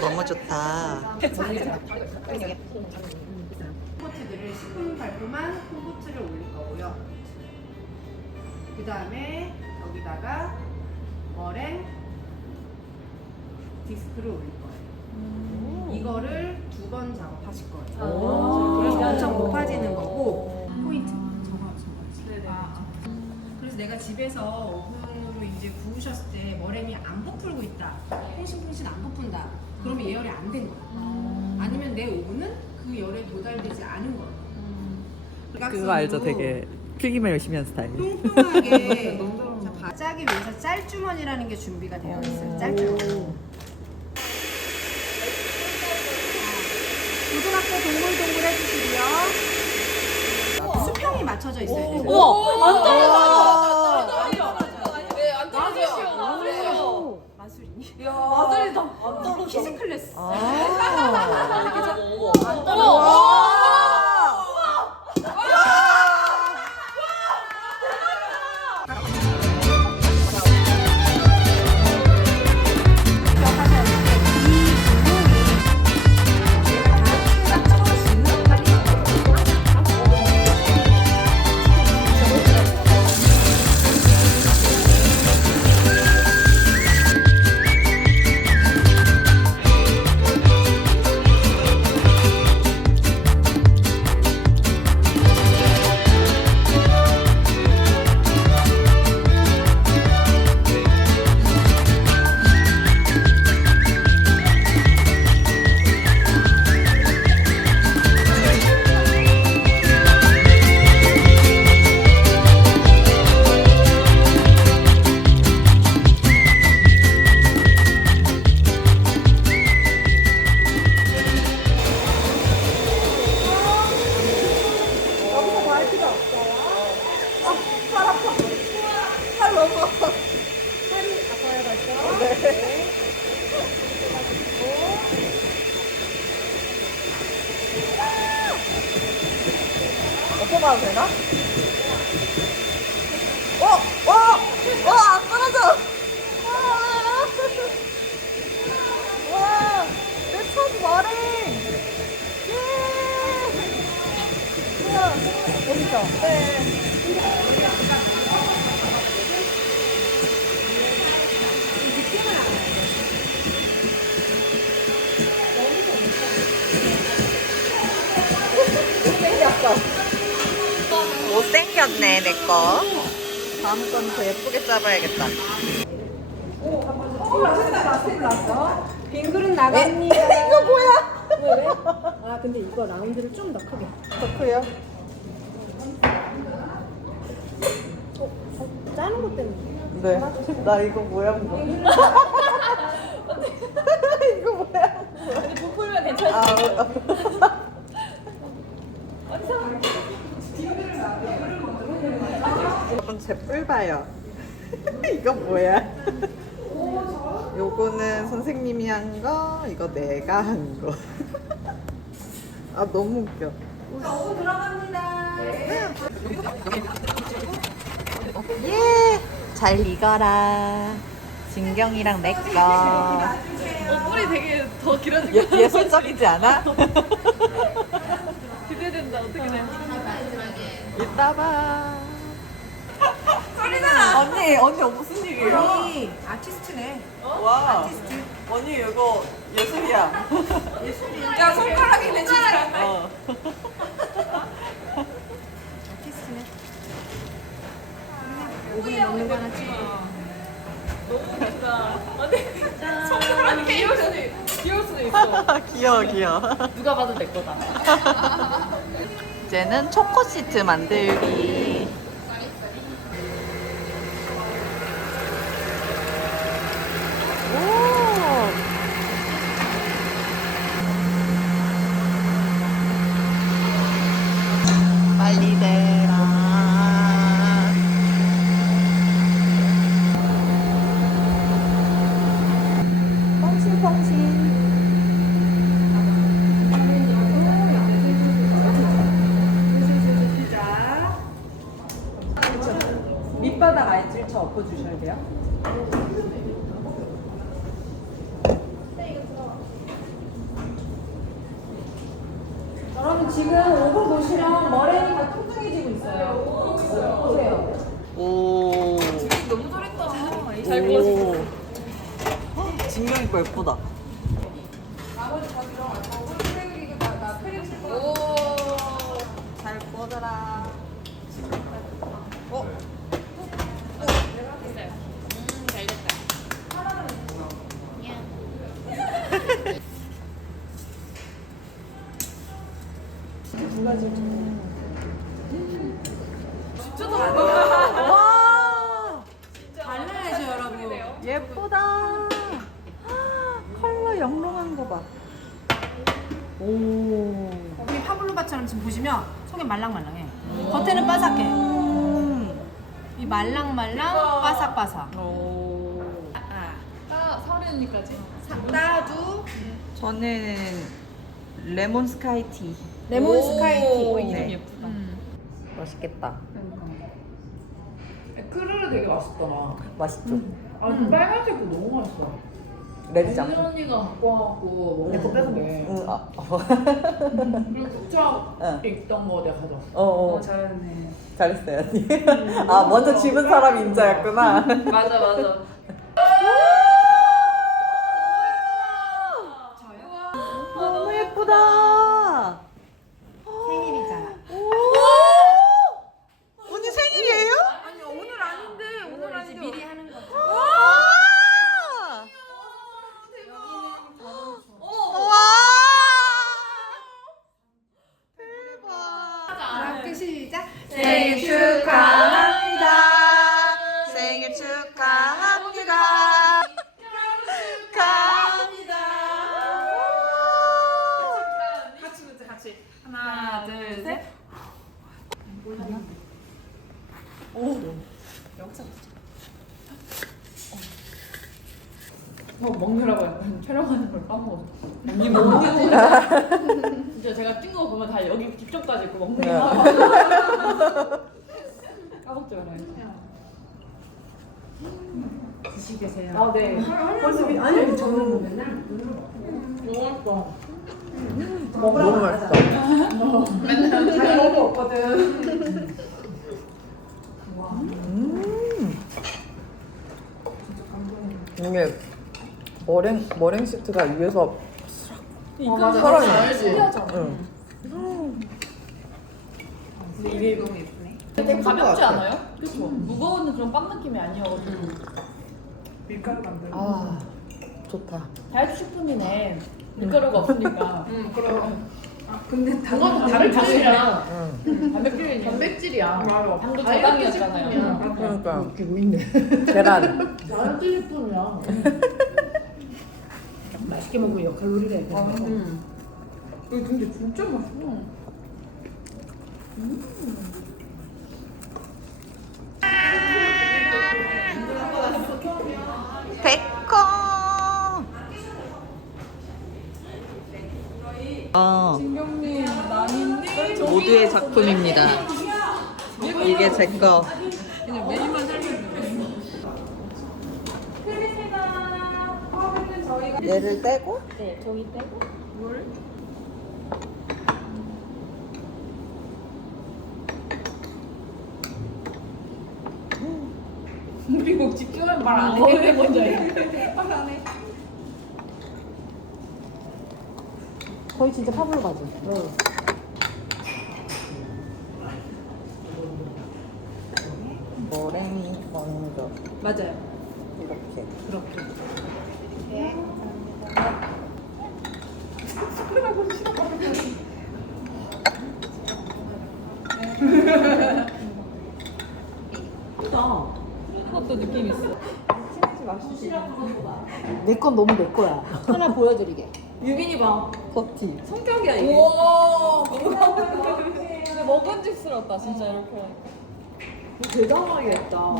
너무 좋다. 콤포트들을 10분 발포만 콤포트를 올릴 거고요. 그 다음에 여기다가 머랭 디스크를 올릴 거예요. 이거를 두 번 작업하실 거예요. 그래서 엄청 높아지는 거고 포인트 저거 저거. 그래서 내가 집에서 이제 구우셨을 때 머랭이 안 부풀고 있다. 퐁신퐁신 안 부푼다. 그러면 예열이 안 된 거야. 아니면 내 오븐은 그 열에 도달되지 않은 거야. 그거 알죠? 되게 필기만 열심히 한 스타일. 뚱뚱하게 자, 바짝이 위해서 짤주머니라는 게 준비가 되어 있어요. 짤주머니. 고등학교 동글동글 해주시고요. 수평이 맞춰져 있어야 돼요. 우와, 안마술이니? 마술이다. 키즈 클래스. 기억하셔야 엎어봐도 되나? 어! 어! 어! 안 떨어져! 와! 와! 내첫 머랭! 예! 우와! 멋있죠? 네. 못생겼네, 내 거. 다음 건 더 예쁘게 짜봐야겠다. 빈 그릇 나갑니다. 이거 뭐야? 왜 왜? 아 근데 이거 라운드를 좀 더 크게. 덕후요? 짜는 것 때문에. 네. 나 이거 모양 뭐. 이거 모양 뭐야? 아니 부풀면 괜찮지. 아, 여러분 제 뿔 봐요. 이거 뭐야? 요거는 선생님이 한 거, 이거 내가 한 거. 아 너무 웃겨. 예, 잘 익어라. 진경이랑 내 거. 어, 뿔이 되게 더 길어진 거 예, 예술적이지 않아? 기대된다. 어떻게 될지. 이따 봐. 언니, 언니 무슨 일이에요? 언니 아티스트네. 와, 아티스트. 언니 이거 예술이야. 야 손가락이네 진짜. 어. 아티스트네. 오븐에 넣는 거 하나 찍어. 너무 웃기다. 아니 손가락이 귀여울 수도 있- 귀여울 수도 있어. 귀여워, 귀여워. 누가 봐도 내 거다. 이제는 초코 시트 만들기. 저 엎어주셔야 돼요. 여러분 지금 오븐 보시면 머랭이 다 통통해지고 있어요. 보세요. 오. 지금 너무 잘했다. 아, 잘 구워지고. 진경 이거 예쁘다. 예쁘다. 아, 컬러 영롱한 거 봐. 오. 여기 파블로바처럼 지금 보시면 속이 말랑말랑해. 겉에는 바삭해. 음. 이 말랑말랑 바삭바삭. 오. 따 서른이까지. 따두 저는 레몬 스카이티. 레몬 스카이티. 오, 네. 이름 예쁘다. 맛있겠다. 크르르 되게 맛있더라. 맛있죠? 아, 그 빨간색도 너무 맛있어. 레드장. 오늘 언니가 갖고 와갖고 먹었는데. 응, 아, 그리고 국차 응. 있던 거 내가 가져왔어. 어, 어. 잘했네. 잘했어요, 언니. 아, 먼저 집은 사람이 인자였구나. 맞아 맞아. 너무 예쁘다. 생일이잖아. 언니 생일이에요? 아니 오늘 아닌데 오늘 이제 미리 하는 거죠. 와! 대박. 함께 시작. 생일 축하합니다. 생일 축하합니다. 축하합니다. 같이 보자 같이. 하나 둘 셋. 어, 먹느라고 약간 촬영하는 걸 까먹었어. 언니 먹는 진짜 제가 찍은 거 보면 다 여기 뒤쪽까지 있고 먹는 게 네. 까먹지 말아요. 드시고 계세요. 아, 네. 벌써 아니 저는 뭐 맨날 너무 맛있어. 너무 맛있어. 잘 먹어 없거든. 음. 이게 머랭 머랭 시트가 위에서 어, 맞아. 살아있네. 알지? 응. 근데 이게 너무 예쁘네. 되게 가볍지 않아요? 그쵸? 무거운 그런 빵 느낌이 아니어가지고. 밀가루 만들. 아 좋다. 다이어트 식품이네. 밀가루가 없으니까. 응 그럼. 아 근데 그건 단백질이야. 응. 단백질이냐? 단백질이야. 맞아. 방금 다이어트 저당이었잖아요. 식품이야. 그러니까 이렇게 보이네. 계란. 다이어트 식품이야. 맛있게 먹으면 역할놀이를 해. 음. 이거 근데 진짜 맛있어. 베이컨. 어. 모두의 작품입니다. 이게 제 거. 그냥 메뉴만 살면 얘를 떼고 네 저기 빼고 물. 우리 뭐 집중하면 말안 해. 뭔지 알지? 거의 진짜 파블로 가지. 머랭이 먼저 맞아요. 이렇게. 그렇게. 그것도 느낌 있어. 내건 너무 내 거야. 하나 보여드리게. 유빈이 봐. 커티. 성격이야 이게. 우와 너무 근데 먹은직스럽다 진짜 이렇게. 대단하게 했다.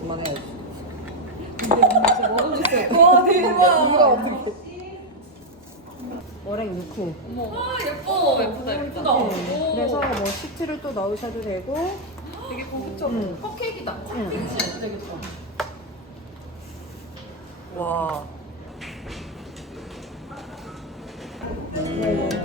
그만해야지. 먹어줄 수 있고. 와 대박. 누가 어떻게? 머랭 넣고. 와 아, 예뻐 예쁘다 예쁘다. 네. 그래서 뭐 시트를 또 넣으셔도 되고. 되게 고급져. 음. 컵케이크다. 음. 음. 그치? 되게 좋아. 와. 음.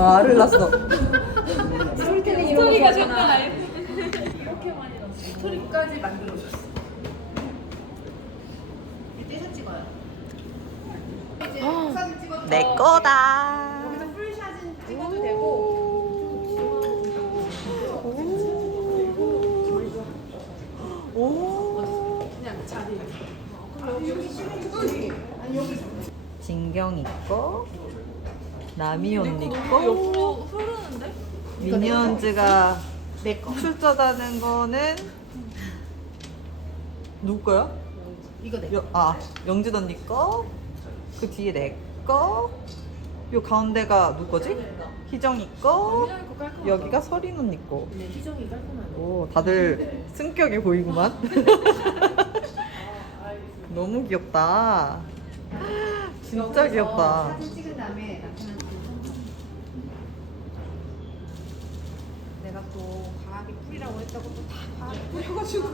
아, 알을 낳았어. 스토리텔링 이런 스토리가. 아니야. 이렇게 많이 났어. 스토리까지 만들어줬어. 떼서 찍어요. 이제 사진 찍어도 내 되고, 거다. 여기서 풀샷은 찍어도 되고. 오. 그냥 자리. 그럼 여기 아니 여기 진경이 거, 나미 언니 거, 옆으로 흐르는데? 미니언즈가 내 거. 출전하는 거는 누구 거야? 이거 내 거. 여, 아 영진 언니 거, 그 뒤에 내 거, 요 가운데가 누구 거지? 희정이 거, 깔끔하다. 여기가 서린 언니 거. 네, 희정이 깔끔하네. 오 다들 승격이 보이구만. 너무 귀엽다. 진짜 귀엽다. 사진 찍은 다음에 남편한테 내가 또 과하게 뿌리라고 했다고 또 다 과하게 뿌려가지고